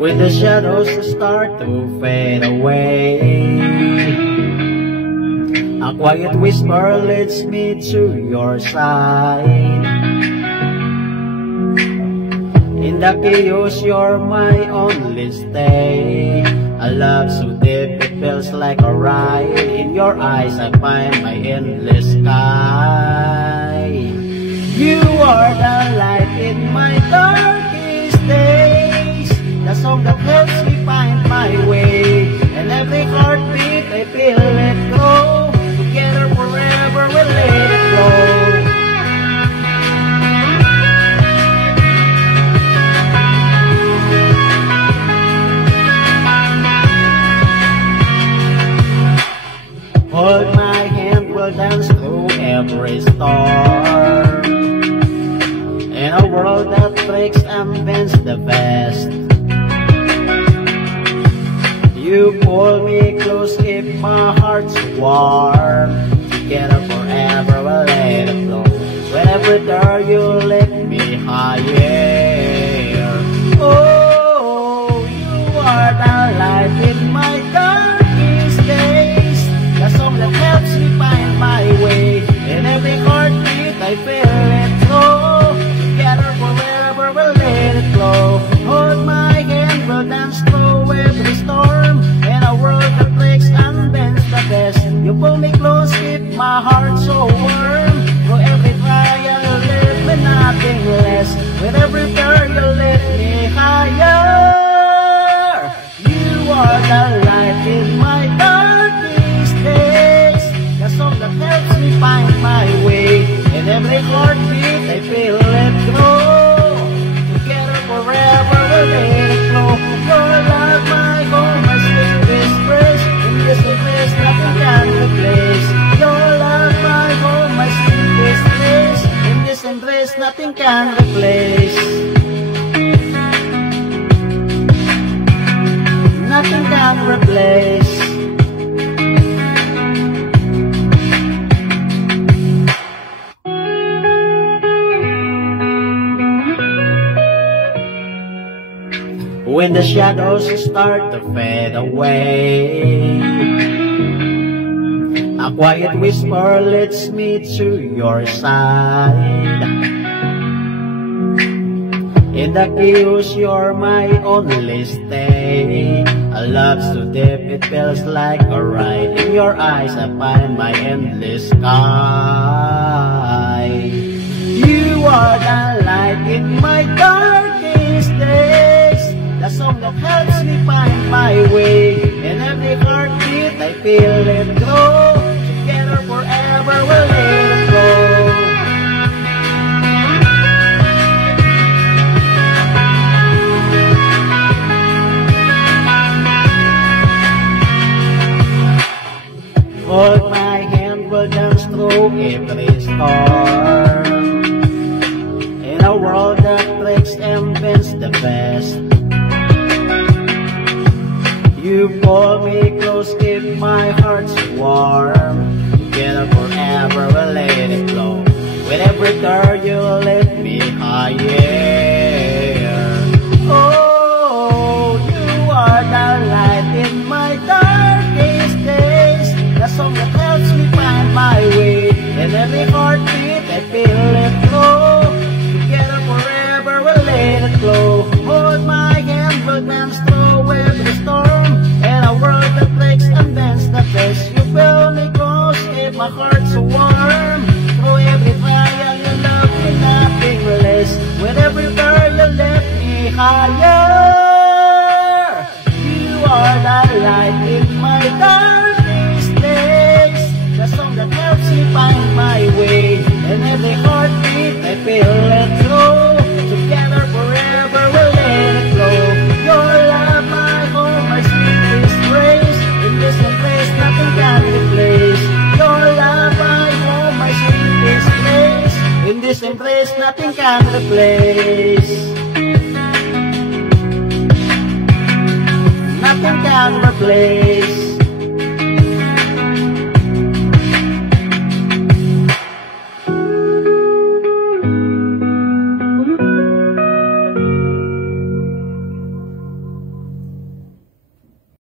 When the shadows start to fade away, a quiet whisper leads me to your side. In the chaos, you're my only stay. A love so deep, it feels like a ride. In your eyes, I find my endless sky. You are the light in my darkest days, the song that helps me find my way. And every heartbeat, I feel it go. Together forever, we'll let it go. Hold my hand, we'll dance through every storm. In a world that breaks and bends the best, you pull me close, keep my heart warm. Together forever, we'll let it flow. Wherever there you lift me higher. Oh, you are the light in my darkest days, the song that helps me find my way. In every heartbeat, I feel it flow. Together forever, we'll let it flow. Hold my hand, we'll dance through every storm. In a world that breaks and bends the best, you pull me close, keep my heart so warm. Through every trial, you lift me nothing less. With every turn, you lift me higher. You are the light in my darkest days, the song that helps me find my way. In every heartbeat, I feel it grow. Together forever, we'll let it flow. Your love, my home, my sweetest praise. In this place, nothing can replace. Your love, my home, my sweetest praise. In this embrace, nothing can replace. Nothing can replace. When the shadows start to fade away, a quiet whisper leads me to your side. In the chaos, you're my only stay. A love so deep, it feels like a ride. In your eyes, I find my endless sky. You are the light in my darkest days, the song that helps me find my way. In every heartbeat, I feel it grow. Together forever, we'll let it go. Hold my hand, we'll dance through every storm. In a world that breaks and bends the best, you pull me close, keep my heart warm. Together forever, we'll let it flow. With every turn, you lift me higher. Oh, you are the light in my darkest days, the song that helps me find my way. In every heartbeat, I feel it flow. Together forever, we'll let it flow. Hold my hand, we'll dance through every storm. In a world that breaks and bends the best, you pull me close, keep my heart so warm. Through every trial, you love me nothing less. With every turn, you lift me higher. You are the light in my darkest days, the song that helps me find my way. In every heartbeat, I feel it grow. Together forever, we'll let it flow. Your love, my home, my sweetest praise. In this place, nothing can replace. Your love, my home, my sweetest praise. In this embrace, nothing can replace. Nothing can replace.